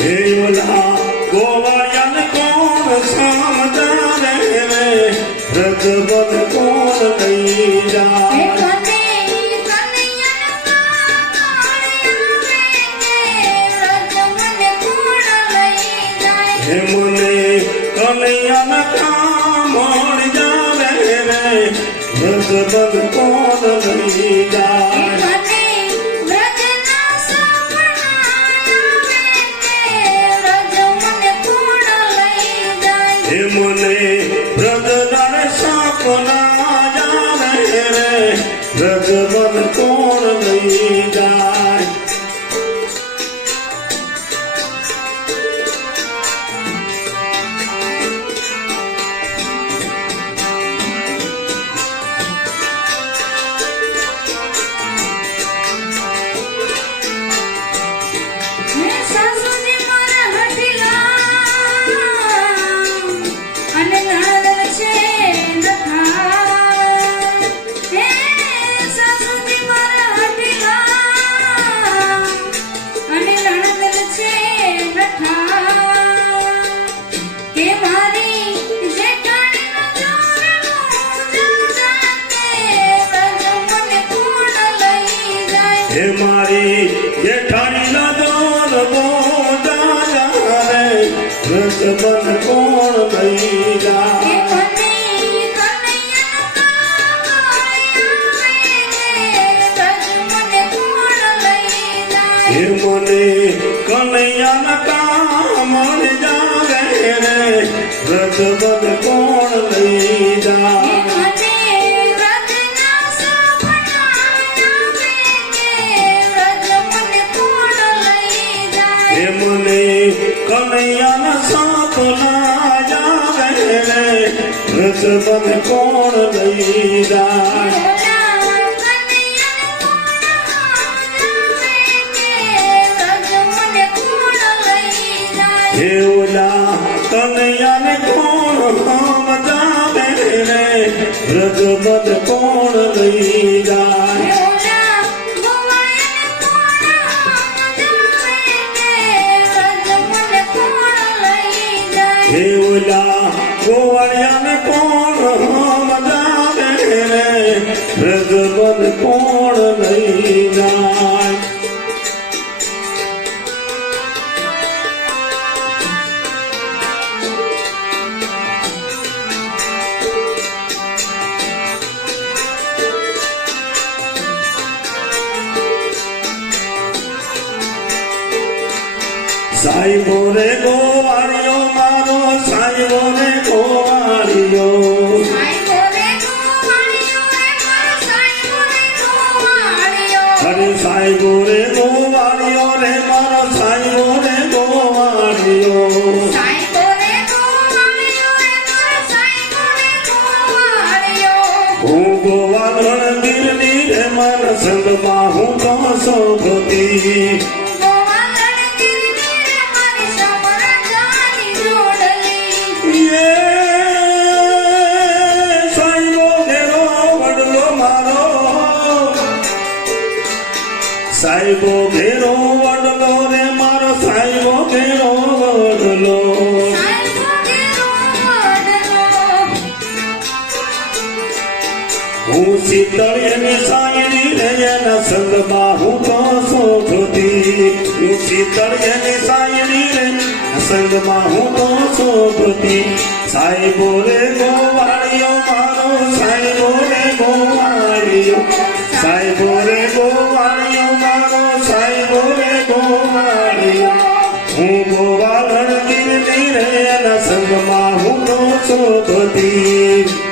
હે ઓલા ગોવાળિયાન કોણ સમજાવે રે વ્રજબન કોણ લઈ જાય હે મને કનૈયાના કામ મળી જાવે રે વ્રજબન કોણ લઈ જાય હે મને વ્રજદાર સપના જાવે રે વ્રજબન કોણ લઈ જાય હે મારી જેઠાણીના દોર બોજા રે વ્રજબન કોણ લઈ જાય હે મને કનૈયાના કામ મળી જાવે રે વ્રજબન કોણ લઈ જાય હે મને કનૈયાના સપના જાવે રે વ્રજબન કોણ લઈ જાય હે ઓલા કનૈયાને કોણ સમજાવે રે વ્રજબન કોણ લઈ જાય હે ઓલા ગોવાળિયાને કોણ સમજાવે રે વ્રજબન કોણ લઈ જાય સાઈબો રે ગોવાળિયો મારો સાઈબો રે ગોવાળિયો અરે સાઈબો રે ગોવાળિયો રે મારો સાઈબો રે ગોવાળિયો હું ગોવાળણ ગીરની રે મારા સંગમાં હું તો શોભતી સાઈબો ઘેરો વડલો રે મારો સાઈબો ઘેરો વડલો હું શીતળીની સાયરી રે એના સંગમાં હું તો શોભતી હું શીતળીની સાયરી રે સંગમાં હું તો શોભતી સાઈબો રે ગોવાળિયો મારો સાઈબો રે ગોવાળિયો સાઈબો રે ગોવાળિયો મારો સાઈબો રે ગોવાળિયો હું ગોવાળણ ગીરની રે એના સંગમાં હું તો શોભતી